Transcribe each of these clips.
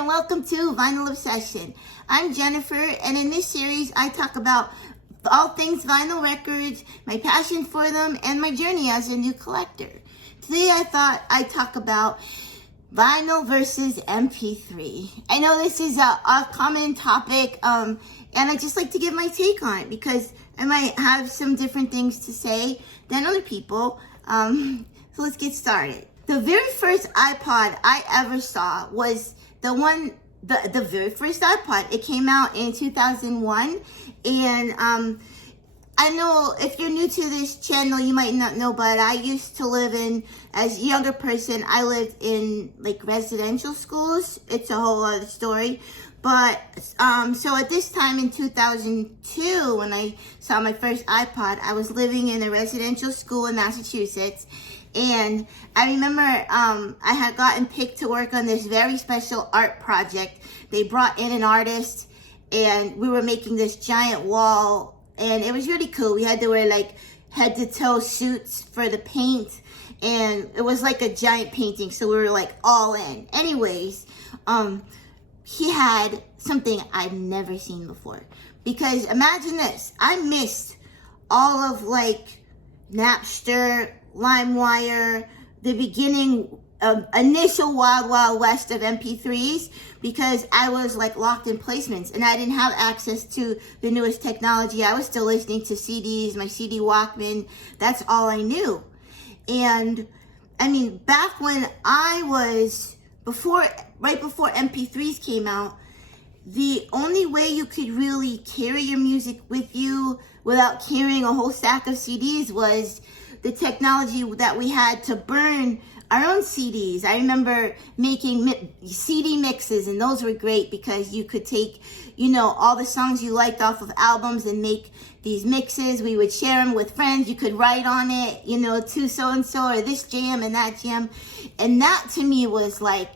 and welcome to Vinyl Obsession. I'm Jennifer, and in this series, I talk about all things vinyl records, my passion for them, and my journey as a new collector. Today, I thought I'd talk about vinyl versus MP3. I know this is a common topic, and I just like to give my take on it because I might have some different things to say than other people. So let's get started. The very first iPod I ever saw was the very first iPod. It came out in 2001, and I know if you're new to this channel, you might not know, but I used to live as a younger person, I lived in like residential schools. It's a whole other story. But, so at this time in 2002, when I saw my first iPod, I was living in a residential school in Massachusetts. And I remember, I had gotten picked to work on this very special art project. They brought in an artist and we were making this giant wall, and it was really cool. We had to wear like head to toe suits for the paint, and it was like a giant painting. So we were like all in. Anyways, he had something I've never seen before. Because imagine this, I missed all of like Napster, LimeWire, the beginning of initial Wild West of MP3s, because I was like locked in placements and I didn't have access to the newest technology. I was still listening to CDs, my CD Walkman. That's all I knew. And I mean, back when I was right before MP3s came out, the only way you could really carry your music with you without carrying a whole stack of CDs was the technology that we had to burn our own CDs. I remember making CD mixes, and those were great because you could take, all the songs you liked off of albums and make these mixes. We would share them with friends. You could write on it, to so-and-so or this jam and that jam. And that to me was like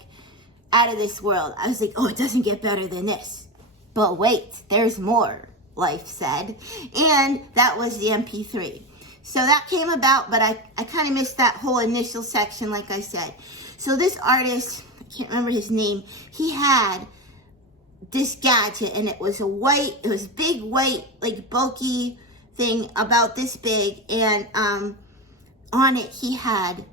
out of this world. I was like, oh, it doesn't get better than this. But wait, there's more, life said. And that was the MP3. So that came about, but I kind of missed that whole initial section, like I said. So this artist, I can't remember his name, he had this gadget, and it was big, white, like bulky thing about this big, and on it he had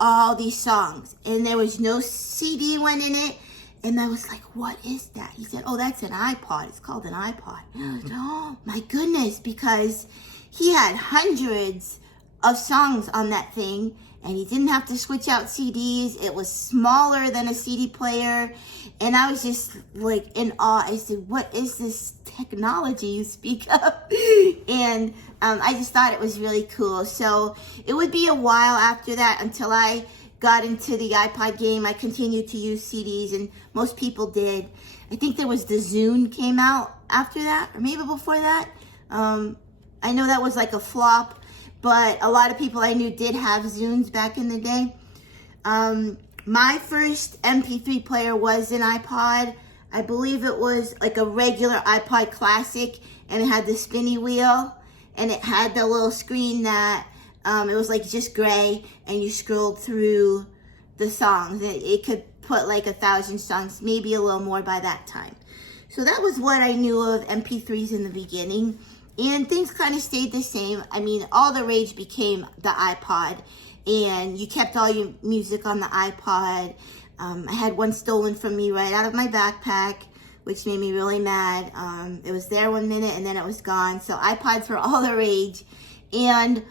all these songs, and there was no CD one in it. And I was like, what is that? He said, oh, that's an iPod. It's called an iPod. Oh, my goodness, because he had hundreds of songs on that thing, and he didn't have to switch out CDs. It was smaller than a CD player, and I was just like in awe. I said, what is this technology you speak of? And I just thought it was really cool. So it would be a while after that until I got into the iPod game. I continued to use CDs, and most people did. I think there was the Zune came out after that, or maybe before that. I know that was like a flop, but a lot of people I knew did have Zunes back in the day. My first MP3 player was an iPod. I believe it was like a regular iPod Classic, and it had the spinny wheel, and it had the little screen that it was like just gray, and you scrolled through the songs. It could put like 1,000 songs, maybe a little more by that time. So that was what I knew of MP3s in the beginning. And things kind of stayed the same. I mean, all the rage became the iPod, and you kept all your music on the iPod. I had one stolen from me right out of my backpack, which made me really mad. It was there 1 minute and then it was gone. So iPods were all the rage, and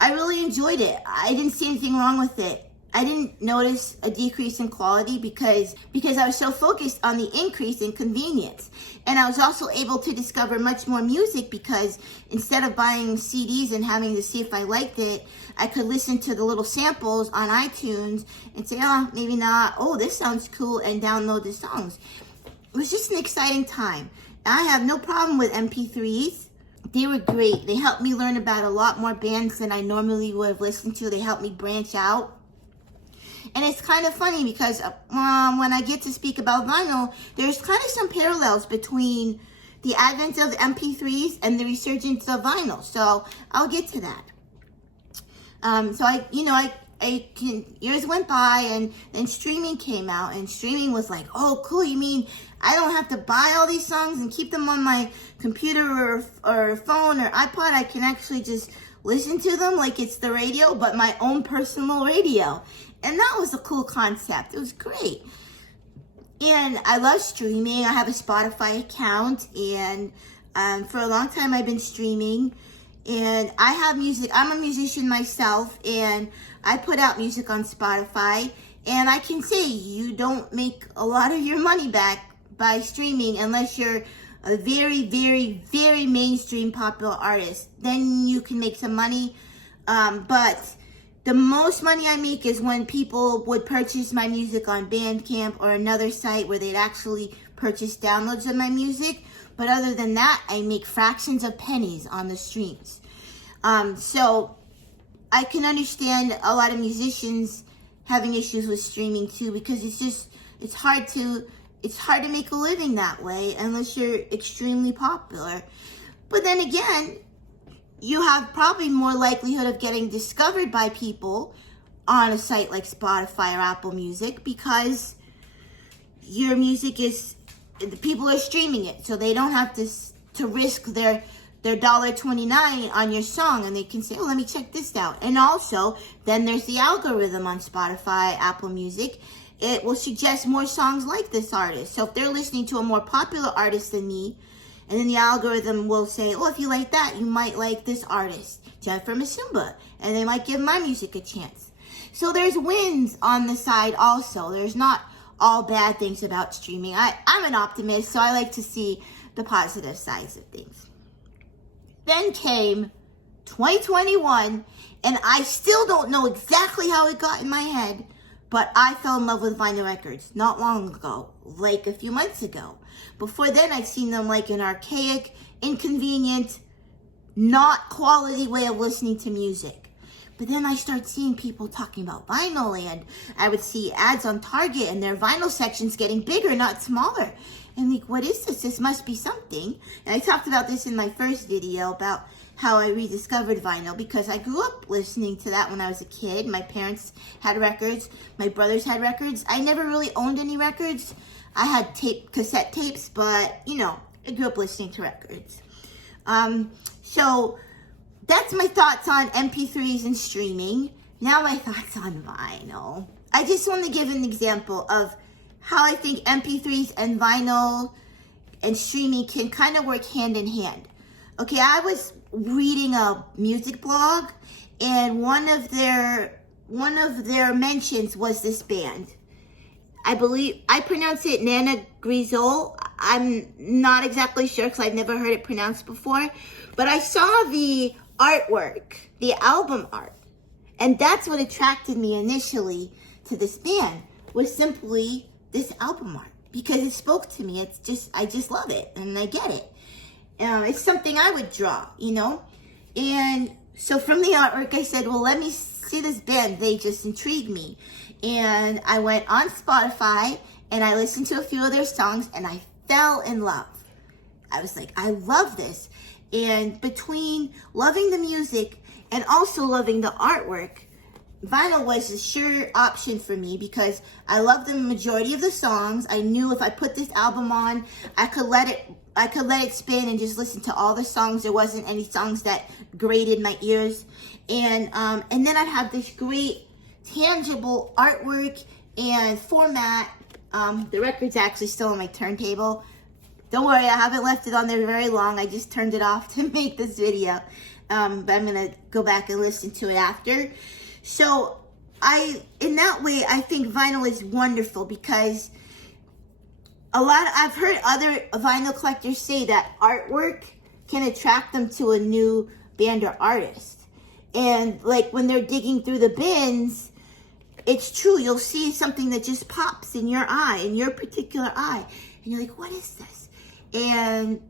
I really enjoyed it. I didn't see anything wrong with it. I didn't notice a decrease in quality because I was so focused on the increase in convenience. And I was also able to discover much more music because instead of buying CDs and having to see if I liked it, I could listen to the little samples on iTunes and say, oh, maybe not. Oh, this sounds cool, and download the songs. It was just an exciting time. I have no problem with MP3s. They were great. They helped me learn about a lot more bands than I normally would have listened to. They helped me branch out. And it's kind of funny because when I get to speak about vinyl, there's kind of some parallels between the advent of MP3s and the resurgence of vinyl. So I'll get to that. So I years went by, and then streaming came out, and streaming was like, oh, cool, you mean I don't have to buy all these songs and keep them on my computer or phone or iPod? I can actually just listen to them like it's the radio, but my own personal radio. And that was a cool concept. It was great. And I love streaming. I have a Spotify account, and for a long time I've been streaming. And I have music. I'm a musician myself, and I put out music on Spotify. And I can say you don't make a lot of your money back by streaming unless you're a very, very, very mainstream popular artist. Then you can make some money. But the most money I make is when people would purchase my music on Bandcamp or another site where they'd actually purchase downloads of my music. But other than that, I make fractions of pennies on the streams. So I can understand a lot of musicians having issues with streaming too, because it's hard to make a living that way unless you're extremely popular. But then again, you have probably more likelihood of getting discovered by people on a site like Spotify or Apple Music, because your music people are streaming it, so they don't have to risk their $1.29 on your song, and they can say, oh, let me check this out. And also, then there's the algorithm on Spotify, Apple Music. It will suggest more songs like this artist. So if they're listening to a more popular artist than me, and then the algorithm will say, oh, if you like that, you might like this artist, Jennifer Musumba, and they might give my music a chance. So there's wins on the side also. There's not all bad things about streaming. I'm an optimist, so I like to see the positive sides of things. Then came 2021, and I still don't know exactly how it got in my head, but I fell in love with vinyl records not long ago, like a few months ago. Before then, I'd seen them like an archaic, inconvenient, not quality way of listening to music. But then I started seeing people talking about vinyl, and I would see ads on Target and their vinyl sections getting bigger, not smaller. And like, what is this? This must be something. And I talked about this in my first video about how I rediscovered vinyl, because I grew up listening to that when I was a kid. My parents had records. My brothers had records. I never really owned any records. I had cassette tapes, but, I grew up listening to records. So that's my thoughts on MP3s and streaming. Now my thoughts on vinyl. I just want to give an example of how I think MP3s and vinyl and streaming can kind of work hand in hand. Okay, I was reading a music blog, and one of their mentions was this band. I believe I pronounce it Nana Grizzle. I'm not exactly sure because I've never heard it pronounced before, but I saw the artwork, the album art, and that's what attracted me initially to this band, was simply this album art, because it spoke to me. I just love it, and I get it. It's something I would draw, And so from the artwork, I said, well, let me see this band. They just intrigued me. And I went on Spotify, and I listened to a few of their songs, and I fell in love. I was like, I love this. And between loving the music and also loving the artwork, vinyl was a sure option for me, because I love the majority of the songs. I knew if I put this album on, I could let it spin and just listen to all the songs. There wasn't any songs that grated my ears. And then I'd have this great tangible artwork and format. The record's actually still on my turntable. Don't worry, I haven't left it on there very long. I just turned it off to make this video. But I'm going to go back and listen to it after. So in that way, I think vinyl is wonderful, because I've heard other vinyl collectors say that artwork can attract them to a new band or artist. And like when they're digging through the bins, it's true, you'll see something that just pops in your eye, in your particular eye. And you're like, what is this? And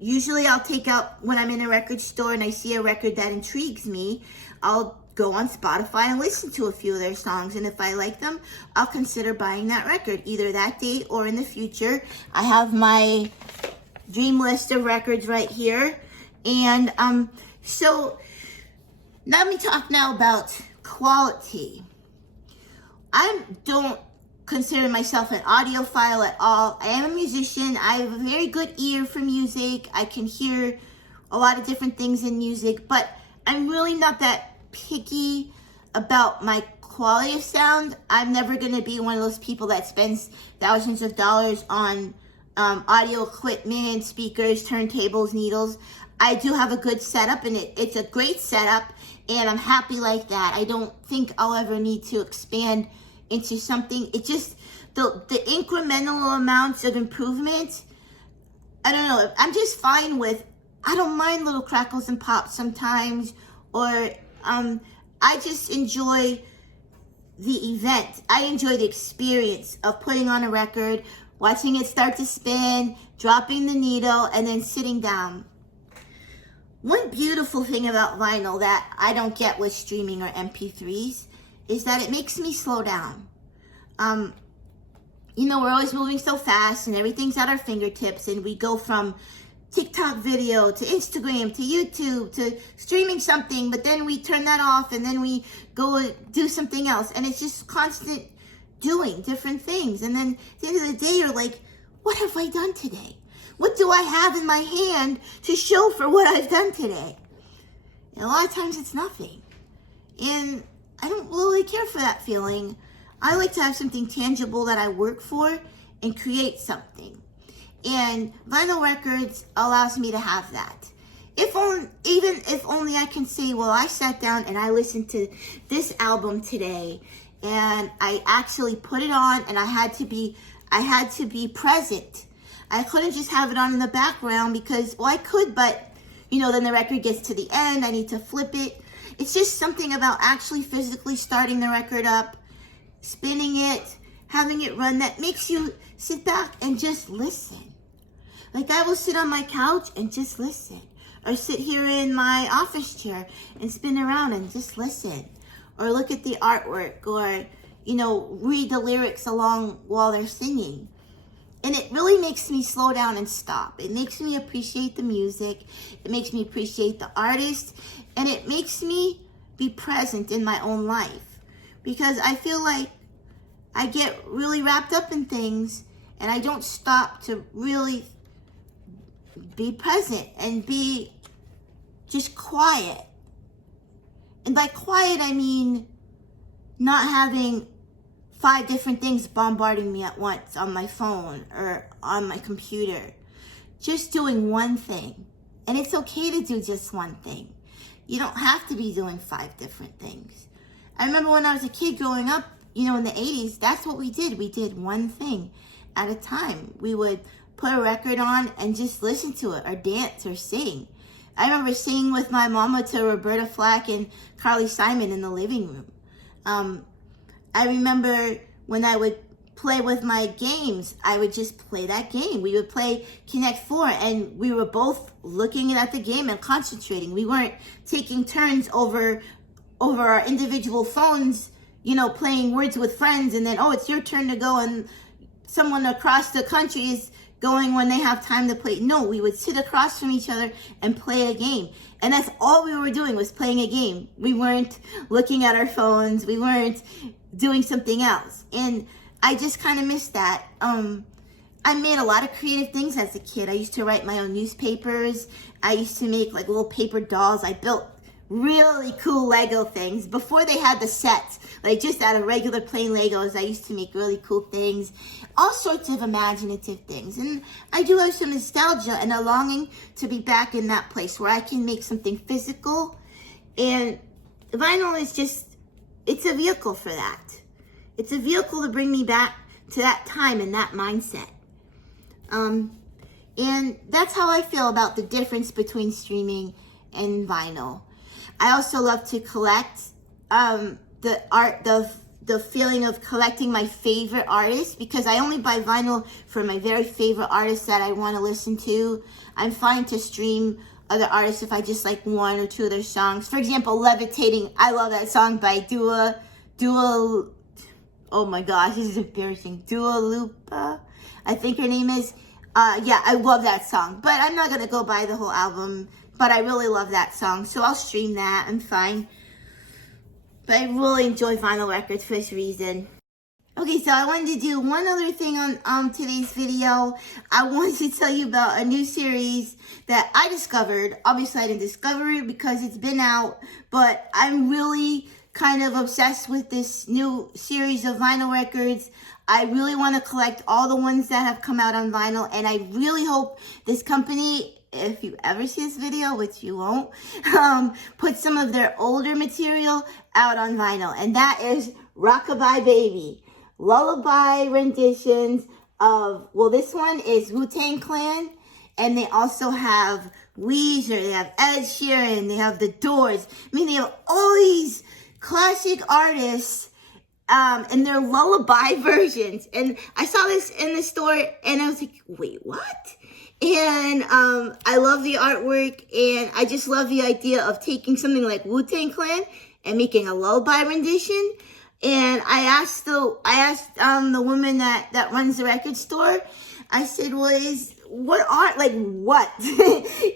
usually I'll take out, when I'm in a record store and I see a record that intrigues me, I'll go on Spotify and listen to a few of their songs. And if I like them, I'll consider buying that record, either that date or in the future. I have my dream list of records right here. And so let me talk now about quality. I don't consider myself an audiophile at all. I am a musician. I have a very good ear for music. I can hear a lot of different things in music, but I'm really not that picky about my quality of sound. I'm never going to be one of those people that spends thousands of dollars on audio equipment, speakers, turntables, needles. I do have a good setup, and it's a great setup, and I'm happy like that. I don't think I'll ever need to expand into something. It just, the incremental amounts of improvement, I don't know, I'm just fine with. I don't mind little crackles and pops sometimes, or I just enjoy the event. I enjoy the experience of putting on a record, watching it start to spin, dropping the needle, and then sitting down. One beautiful thing about vinyl that I don't get with streaming or MP3s is that it makes me slow down. We're always moving so fast and everything's at our fingertips, and we go from TikTok video to Instagram to YouTube to streaming something, but then we turn that off and then we go do something else, and it's just constant doing different things. And then at the end of the day, you're like, what have I done today? What do I have in my hand to show for what I've done today? And a lot of times it's nothing. And I don't really care for that feeling. I like to have something tangible that I work for and create something. And vinyl records allows me to have that. Even if only I can say, well, I sat down and I listened to this album today, and I actually put it on, and I had to be present. I couldn't just have it on in the background because, well, I could, but then the record gets to the end, I need to flip it. It's just something about actually physically starting the record up, spinning it, having it run, that makes you sit back and just listen. Like, I will sit on my couch and just listen, or sit here in my office chair and spin around and just listen, or look at the artwork, or read the lyrics along while they're singing. And it really makes me slow down and stop. It makes me appreciate the music. It makes me appreciate the artist. And it makes me be present in my own life. Because I feel like I get really wrapped up in things, and I don't stop to really be present and be just quiet. And by quiet, I mean not having 5 different things bombarding me at once on my phone or on my computer. Just doing one thing. And it's okay to do just one thing. You don't have to be doing 5 different things. I remember when I was a kid growing up, in the 80s, that's what we did. We did one thing at a time. We would put a record on and just listen to it, or dance, or sing. I remember singing with my mama to Roberta Flack and Carly Simon in the living room. I remember when I would play with my games, I would just play that game. We would play Connect 4, and we were both looking at the game and concentrating. We weren't taking turns over our individual phones, playing Words with Friends, and then, it's your turn to go, and someone across the country is going when they have time to play. No, we would sit across from each other and play a game. And that's all we were doing, was playing a game. We weren't looking at our phones. We weren't doing something else. And I just kind of missed that. I made a lot of creative things as a kid. I used to write my own newspapers. I used to make little paper dolls. I built really cool Lego things before they had the sets. Just out of regular plain Legos, I used to make really cool things. All sorts of imaginative things. And I do have some nostalgia and a longing to be back in that place where I can make something physical. And vinyl is it's a vehicle for that. It's a vehicle to bring me back to that time and that mindset. And that's how I feel about the difference between streaming and vinyl. I also love to collect the feeling of collecting my favorite artists, because I only buy vinyl for my very favorite artists that I want to listen to. I'm fine to stream other artists if I just like 1 or 2 of their songs. For example, Levitating. I love that song by Dua. Oh my gosh, this is embarrassing. Dua Lipa, I think her name is. I love that song. But I'm not going to go buy the whole album. But I really love that song. So I'll stream that. I'm fine. But I really enjoy vinyl records for this reason. Okay, so I wanted to do one other thing on today's video. I wanted to tell you about a new series that I discovered. Obviously, I didn't discover it because it's been out, but I'm really kind of obsessed with this new series of vinyl records. I really want to collect all the ones that have come out on vinyl, and I really hope this company, if you ever see this video, which you won't, put some of their older material out on vinyl, and that is Rockabye Baby. Lullaby renditions of, well, this one is Wu-Tang Clan, and they also have Weezer, they have Ed Sheeran, they have The Doors. I mean, they have all these classic artists, and their lullaby versions. And I saw this in the store, and I was like, wait, what? And I love the artwork, and I just love the idea of taking something like Wu-Tang Clan and making a lullaby rendition. And I asked the woman that runs the record store, I said, well, what?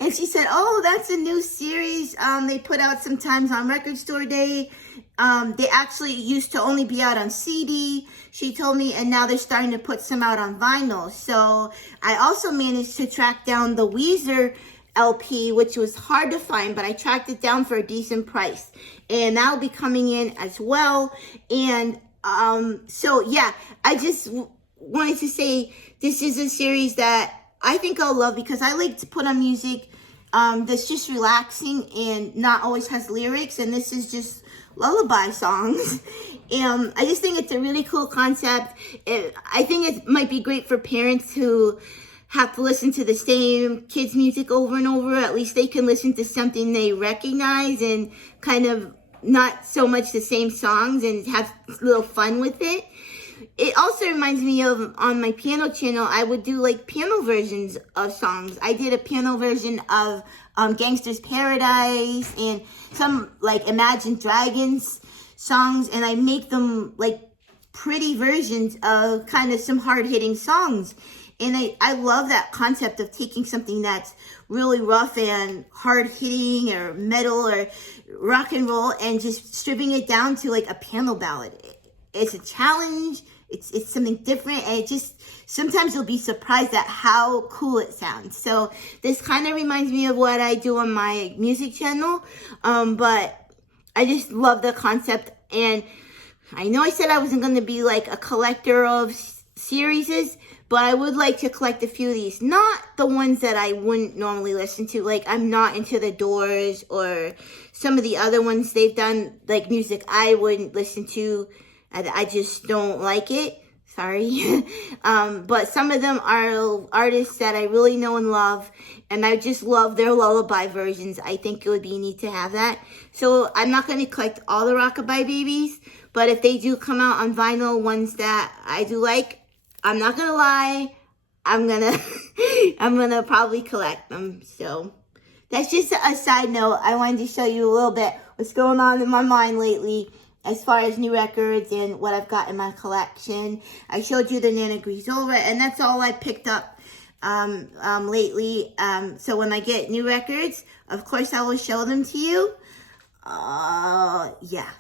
And she said, oh, that's a new series they put out sometimes on Record Store Day. They actually used to only be out on CD, she told me, and now they're starting to put some out on vinyl. So I also managed to track down the Weezer LP, which was hard to find, but I tracked it down for a decent price, and that'll be coming in as well. And so yeah, I just wanted to say this is a series that I think I'll love, because I like to put on music that's just relaxing and not always has lyrics, and this is just lullaby songs. And I just think it's a really cool concept. I think it might be great for parents who have to listen to the same kids' music over and over. At least they can listen to something they recognize and kind of not so much the same songs, and have a little fun with it. It also reminds me of, on my piano channel, I would do like piano versions of songs. I did a piano version of Gangsta's Paradise and some like Imagine Dragons songs, and I make them like pretty versions of kind of some hard-hitting songs. And I love that concept of taking something that's really rough and hard-hitting or metal or rock and roll and just stripping it down to like a piano ballad. It's a challenge. It's something different, and it just, sometimes you'll be surprised at how cool it sounds. So this kind of reminds me of what I do on my music channel, but I just love the concept. And I know I said I wasn't going to be like a collector of series, but I would like to collect a few of these. Not the ones that I wouldn't normally listen to. Like, I'm not into The Doors or some of the other ones they've done, like music I wouldn't listen to. I just don't like it. Sorry. But some of them are artists that I really know and love, and I just love their lullaby versions. I think it would be neat to have that. So I'm not going to collect all the Rockabye Babies, but if they do come out on vinyl, ones that I do like, I'm not going to lie, I'm going to probably collect them. So that's just a side note. I wanted to show you a little bit what's going on in my mind lately as far as new records and what I've got in my collection. I showed you the Nana Grisola, and that's all I picked up lately. So when I get new records, of course I will show them to you. Yeah.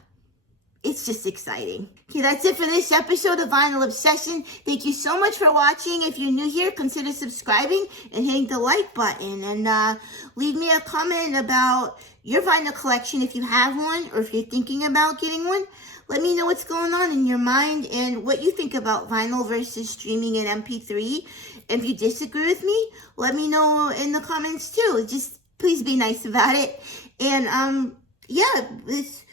It's just exciting. Okay, that's it for this episode of Vinyl Obsession. Thank you so much for watching. If you're new here, consider subscribing and hitting the like button. And leave me a comment about your vinyl collection if you have one, or if you're thinking about getting one. Let me know what's going on in your mind and what you think about vinyl versus streaming and MP3. If you disagree with me, let me know in the comments too. Just please be nice about it. And yeah, this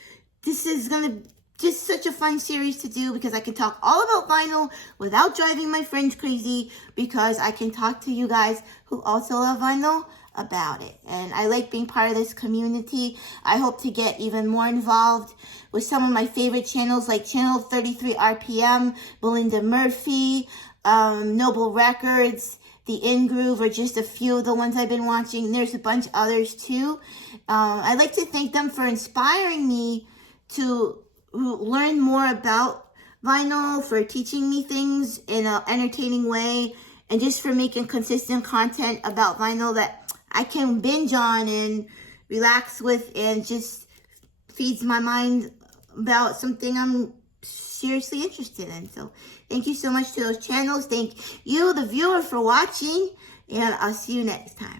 is gonna just such a fun series to do, because I can talk all about vinyl without driving my friends crazy, because I can talk to you guys who also love vinyl about it. And I like being part of this community. I hope to get even more involved with some of my favorite channels, like Channel 33 RPM, Belinda Murphy, Noble Records, The In Groove, are just a few of the ones I've been watching. There's a bunch others too. I'd like to thank them for inspiring me to learn more about vinyl, for teaching me things in an entertaining way, and just for making consistent content about vinyl that I can binge on and relax with, and just feeds my mind about something I'm seriously interested in. So thank you so much to those channels. Thank you, the viewer, for watching, and I'll see you next time.